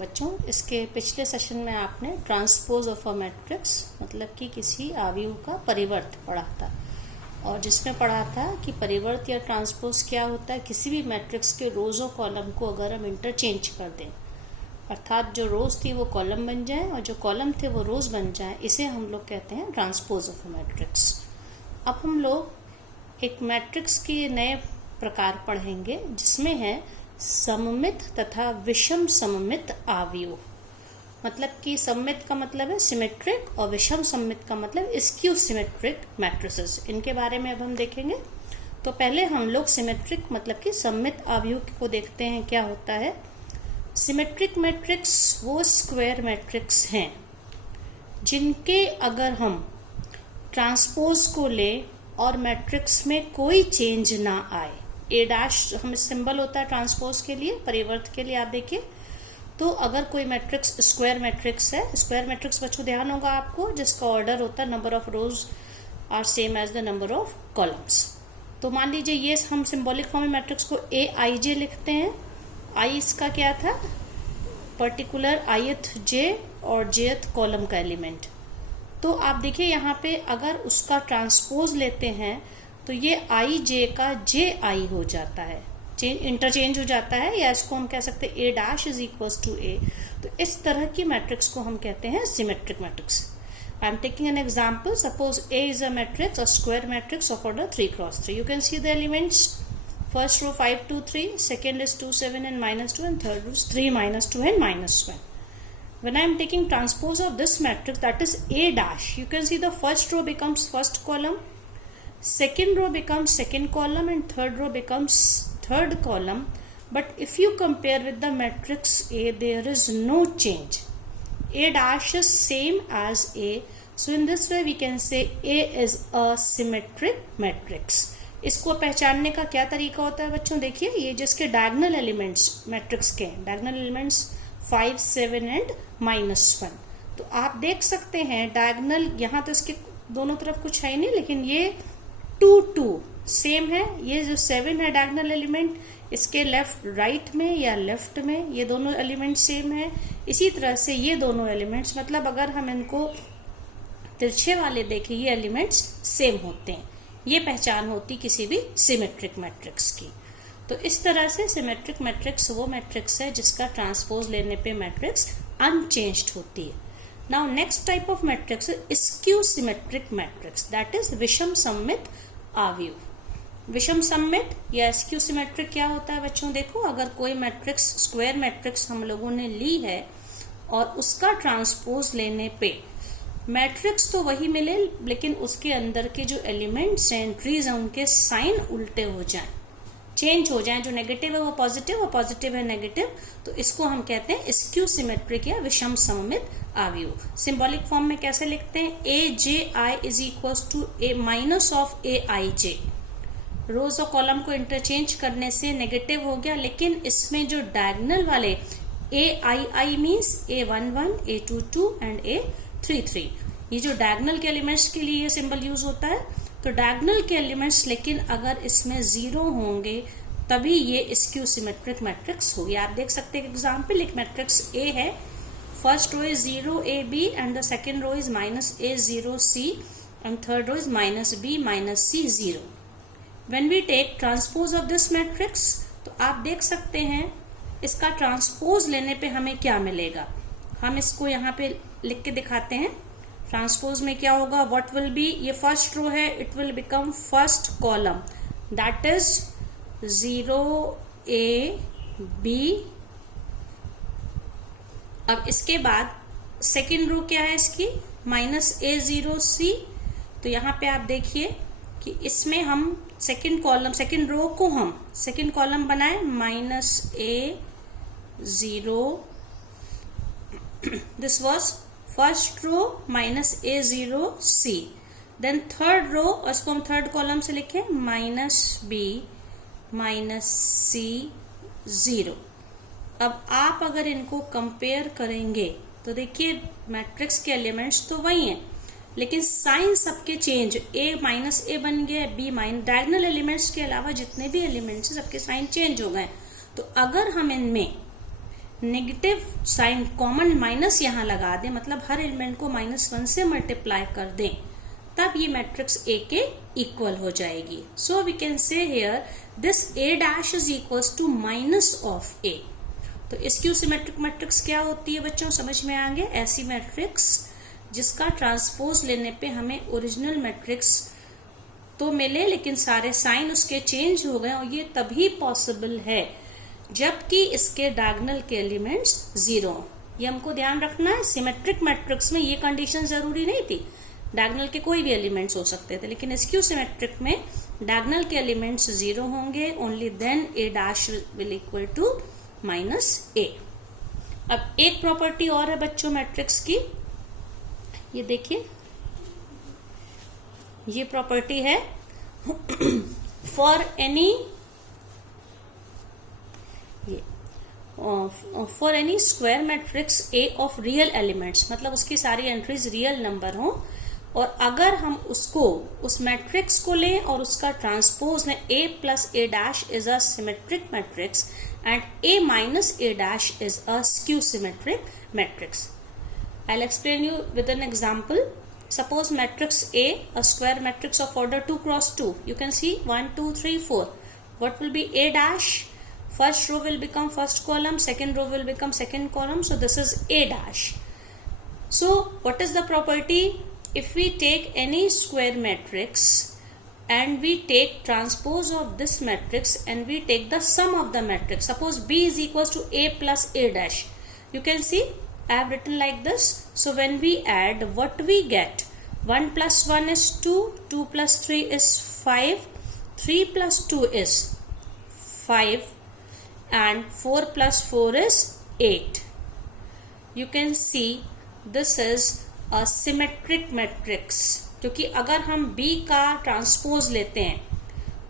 बच्चों, इसके पिछले सेशन में आपने ट्रांसपोज ऑफ अ मैट्रिक्स मतलब कि किसी आव्यूह का परिवर्त पढ़ा था और जिसमें पढ़ा था कि परिवर्त या ट्रांसपोज क्या होता है। किसी भी मैट्रिक्स के रोज और कॉलम को अगर हम इंटरचेंज कर दें, अर्थात जो रोज थी वो कॉलम बन जाए और जो कॉलम थे वो रोज बन जाए, इसे हम लोग कहते हैं ट्रांसपोज ऑफ अ मैट्रिक्स। अब हम लोग एक मैट्रिक्स के नए प्रकार पढ़ेंगे जिसमें है सममित तथा विषम सममित आव्यूह। मतलब कि सममित का मतलब है सिमेट्रिक और विषम सममित का मतलब स्क्यू सिमेट्रिक मैट्रिसेस। इनके बारे में अब हम देखेंगे। तो पहले हम लोग सिमेट्रिक मतलब कि सममित आव्यूह को देखते हैं क्या होता है। सिमेट्रिक मैट्रिक्स वो स्क्वायर मैट्रिक्स हैं जिनके अगर हम ट्रांसपोज को लें और मैट्रिक्स में कोई चेंज ना आए, ए डैश हम सिंबल होता है ट्रांसपोज के लिए, परिवर्त के लिए। आप देखिए तो अगर कोई मैट्रिक्स स्क्वायर मैट्रिक्स है, स्क्वायर मैट्रिक्स बच्चों ध्यान होगा आपको, जिसका ऑर्डर होता है number of rows are same as the number of columns. तो मान लीजिए ये हम सिंबॉलिक फॉर्म में मैट्रिक्स को ए आई जे लिखते हैं। आई इसका क्या था, पर्टिकुलर आईथ जे और जेथ कॉलम का एलिमेंट। तो आप देखिए यहाँ पे अगर उसका ट्रांसपोज लेते हैं तो ये आई जे का जे आई हो जाता है, इंटरचेंज हो जाता है, या इसको हम कह सकते हैं A dash is equals to A. तो इस तरह की मैट्रिक्स को हम कहते हैं symmetric matrix. I am taking an example. Suppose A is a matrix, a square matrix of order 3x3। You can see the elements. First row 5 2 3, second is 2 7 and -2, and third is 3 -2 and -1. When I am taking transpose of this matrix, that is A dash, you can see the first row becomes first column, second row becomes second column, and third row becomes third column. But if you compare with the matrix A, there is no change. A dash is same as A. So in this way we can say A is a symmetric matrix. इसको पहचानने का क्या तरीका होता है बच्चों, देखिए ये जिसके डायगोनल एलिमेंट्स मैट्रिक्स के डायगोनल एलिमेंट्स 5 7 एंड -1। तो आप देख सकते हैं डायगोनल, यहाँ तो इसके दोनों तरफ कुछ है नहीं, लेकिन ये 2 2 सेम है। ये जो 7 है डायगोनल एलिमेंट, इसके लेफ्ट राइट में या लेफ्ट में ये दोनों एलिमेंट सेम है। इसी तरह से ये दोनों एलिमेंट्स, मतलब अगर हम इनको तिरछे वाले देखें, ये एलिमेंट्स सेम होते हैं। ये पहचान होती किसी भी सिमेट्रिक मैट्रिक्स की। तो इस तरह से सिमेट्रिक मैट्रिक्स वो मैट्रिक्स है जिसका ट्रांसपोज लेने पे मैट्रिक्स अनचेंज्ड होती है। Now next type of matrix skew symmetric matrix, that is विषम सममित आव्यूह। विषम सममित या स्क्यू सिमेट्रिक क्या होता है बच्चों, देखो अगर कोई मैट्रिक्स स्क्वायर मैट्रिक्स हम लोगों ने ली है और उसका ट्रांसपोज लेने पे मैट्रिक्स तो वही मिले, लेकिन उसके अंदर के जो एलिमेंट्स हैं, एंट्रीज हैं, उनके साइन उल्टे हो जाएं, चेंज हो जाएं। जो नेगेटिव है वो पॉजिटिव और पॉजिटिव है नेगेटिव, तो इसको हम कहते हैं स्क्यू सिमेट्रिक या विषम सममित आव्यूह। सिंबॉलिक फॉर्म में कैसे लिखते हैं, A J I is equals to A minus of A I J. Rows और कॉलम को इंटरचेंज करने से नेगेटिव हो गया, लेकिन इसमें जो डायगोनल वाले ए आई I means A11 A22 and A33, ये जो डायगोनल के एलिमेंट्स के लिए ये सिंबल यूज होता है। तो डायगोनल के एलिमेंट्स लेकिन अगर इसमें 0 होंगे तभी ये स्क्यू सिमेट्रिक मैट्रिक्स होगी। आप देख सकते हैं एग्जाम्पल, एक मैट्रिक्स A है, first row is 0AB and the second row is -A0C and third row is -B -C 0। When we take transpose of this matrix, तो आप देख सकते हैं इसका ट्रांसपोज लेने पे हमें क्या मिलेगा। हम इसको यहाँ पे लिख के दिखाते हैं। ट्रांसपोज में क्या होगा, व्हाट विल बी, ये फर्स्ट रो है, it will become first column, that is 0AB। अब इसके बाद सेकेंड रो क्या है इसकी, -A0C। तो यहाँ पे आप देखिए कि इसमें हम सेकेंड कॉलम, सेकेंड रो को हम सेकेंड कॉलम बनाए -A0, this was first row -A0C, then third row, और इसको हम थर्ड कॉलम से लिखें -B -C 0। अब आप अगर इनको कंपेयर करेंगे तो देखिए मैट्रिक्स के एलिमेंट्स तो वही हैं, लेकिन साइन सबके चेंज, A -A बन गया, B माइनस, डायगोनल एलिमेंट्स के अलावा जितने भी एलिमेंट्स हैं सबके साइन चेंज हो गए। तो अगर हम इनमें नेगेटिव साइन कॉमन माइनस यहाँ लगा दें, मतलब हर एलिमेंट को -1 से मल्टीप्लाई कर दें, तब ये मैट्रिक्स ए के इक्वल हो जाएगी. So we can say here this A dash is equals to minus of A. तो स्क्यू सिमेट्रिक मैट्रिक्स क्या होती है बच्चों, समझ में आएंगे. ऐसी मैट्रिक्स जिसका ट्रांसपोज लेने पे हमें ओरिजिनल मैट्रिक्स तो मिले लेकिन सारे साइन उसके चेंज हो गए, और ये तभी पॉसिबल है जबकि इसके डायगोनल के एलिमेंट्स 0. ये हमको ध्यान रखना है. सिमेट्रिक मैट्रिक्स में ये कंडीशन जरूरी नहीं थी, डायगोनल के कोई भी एलिमेंट्स हो सकते थे, लेकिन स्क्यू सिमेट्रिक में डायगोनल के एलिमेंट्स 0 होंगे. Only then A dash will equal to -a. अब एक प्रॉपर्टी और है बच्चों मैट्रिक्स की, ये देखिए, ये प्रॉपर्टी है for N E square matrix A of real elements, मतलब उसकी सारी एंट्रीज रियल नंबर हो, और अगर हम उसको उस मैट्रिक्स को लें और उसका ट्रांसपोज लें, a plus a dash is a symmetric matrix and a minus a dash is a skew symmetric matrix. I'll explain you with an example. Suppose matrix A, a square matrix of order 2 cross 2. You can see 1, 2, 3, 4. What will be A dash? First row will become first column, second row will become second column. So this is A dash. So what is the property? If we take any square matrix and we take transpose of this matrix and we take the sum of the matrix. Suppose B is equals to A plus A dash. You can see I have written like this. So when we add, what we get? 1 plus 1 is 2, 2 plus 3 is 5, 3 plus 2 is 5, and 4 plus 4 is 8. You can see this is a symmetric matrix, क्योंकि अगर हम B का transpose लेते हैं,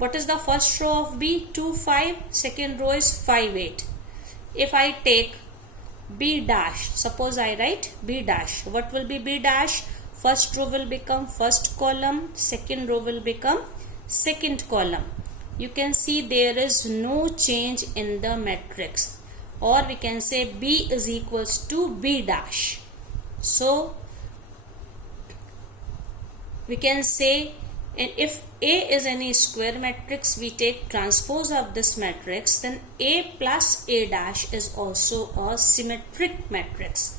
what is the first row of B? 2, 5, second row is 5, 8. If I take B dash, suppose I write B dash, what will be B dash? First row will become first column, second row will become second column. You can see there is no change in the matrix, or we can say B is equals to B dash. So we can say, and if A is any square matrix, we take transpose of this matrix, then A plus A dash is also a symmetric matrix.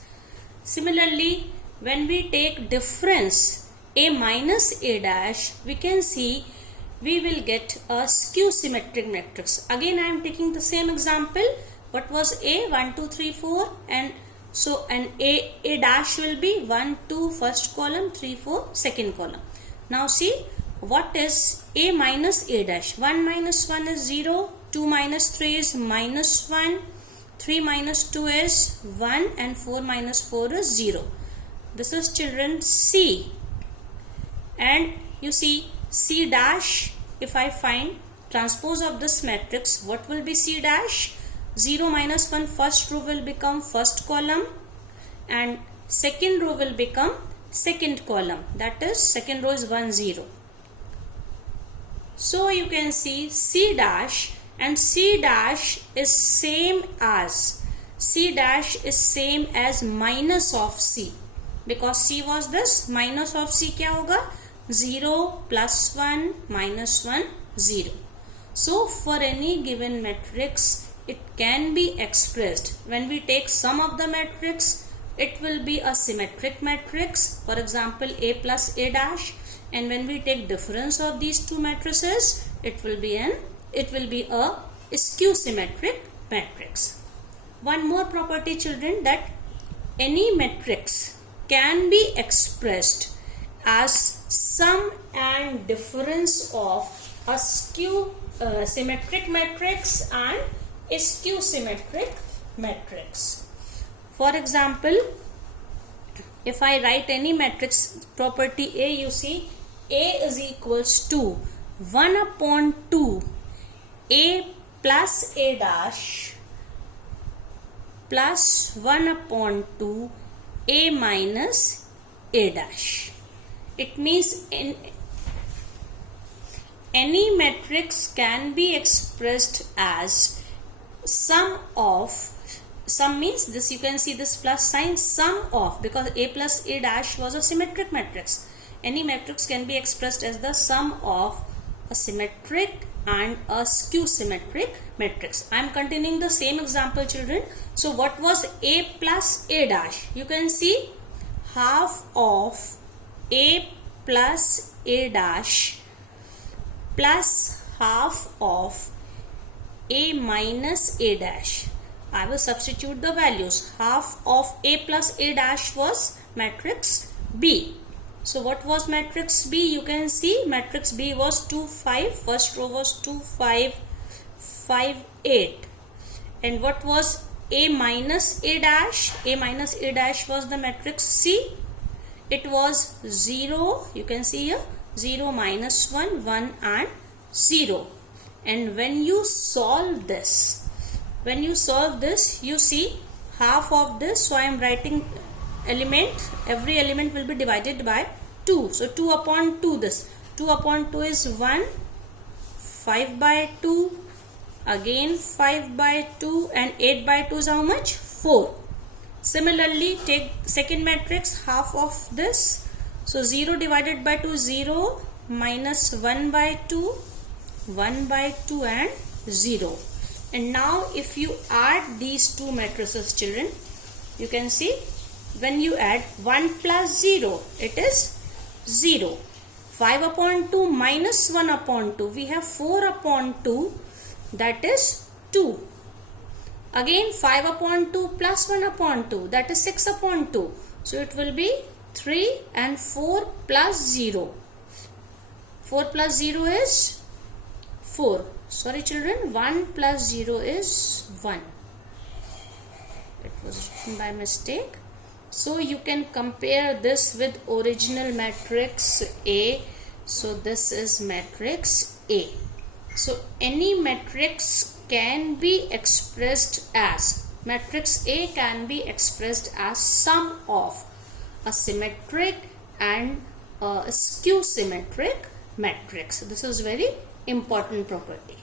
Similarly, when we take difference A minus A dash, we can see we will get a skew symmetric matrix. Again, I am taking the same example. What was A? 1, 2, 3, 4, and so and A dash will be 1, 2 first column, 3, 4 second column. Now see, what is A minus A dash? 1 minus 1 is 0, 2 minus 3 is -1, 3 minus 2 is 1, and 4 minus 4 is 0. This is children C. And you see C dash, if I find transpose of this matrix, what will be C dash? 0 minus 1 first row will become first column, and second row will become second column, that is second row is 1, 0. So you can see C dash, and C dash is same as minus of C, because C was this, minus of C क्या होगा? 0 plus 1 minus 1 0. So for any given matrix it can be expressed, when we take sum of the matrix it will be a symmetric matrix, for example A plus A dash, and when we take difference of these two matrices it will be a skew symmetric matrix. One more property children, that any matrix can be expressed as sum and difference of a skew symmetric matrix and a skew symmetric matrix. For example, if I write any matrix property A, you see A is equals to 1 upon 2 A plus A dash plus 1 upon 2 A minus A dash. It means any matrix can be expressed as sum of sum means this, you can see this plus sign, sum of, because A plus A dash was a symmetric matrix. Any matrix can be expressed as the sum of a symmetric and a skew symmetric matrix. I am continuing the same example, children. So what was A plus A dash? You can see half of A plus A dash plus half of A minus A dash. I will substitute the values. Half of A plus A dash was matrix B. So what was matrix B? You can see matrix B was 2, 5. First row was 2, 5, 5, 8. And what was A minus A dash? A minus A dash was the matrix C. It was 0. You can see here 0, minus 1, 1 and 0. And when you solve this, you see half of this. So I am writing element, every element will be divided by 2. So 2 upon 2, this 2 upon 2 is 1, 5 by 2, again 5 by 2, and 8 by 2 is how much? 4. Similarly, take second matrix, half of this. So 0 divided by 2, 0, minus 1 by 2, 1 by 2 and 0. And now if you add these two matrices, children, you can see when you add 1 plus 0, it is 0. 5 upon 2 minus 1 upon 2, we have 4 upon 2, that is 2. Again 5 upon 2 plus 1 upon 2, that is 6 upon 2. So it will be 3 and 4 plus 0. 4 plus 0 is 4. Sorry children, 1 plus 0 is 1. It was written by mistake. So you can compare this with original matrix A. So this is matrix A. So any matrix can be expressed as, matrix A can be expressed as sum of a symmetric and a skew symmetric matrix. This is very important property.